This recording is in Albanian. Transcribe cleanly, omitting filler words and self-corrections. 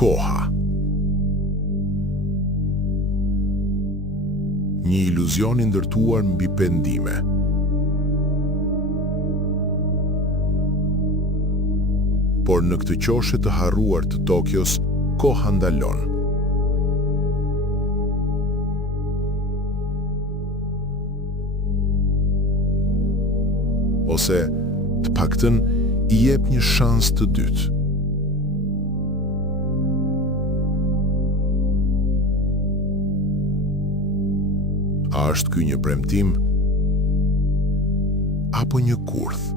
Koha. Një iluzion i ndërtuar mbi pendime. Por në këtë qoshe të harruar të Tokios, koha ndalon. Ose, të paktën, i jep një shans të dytë. A është ky një premtim? Apo një kurth?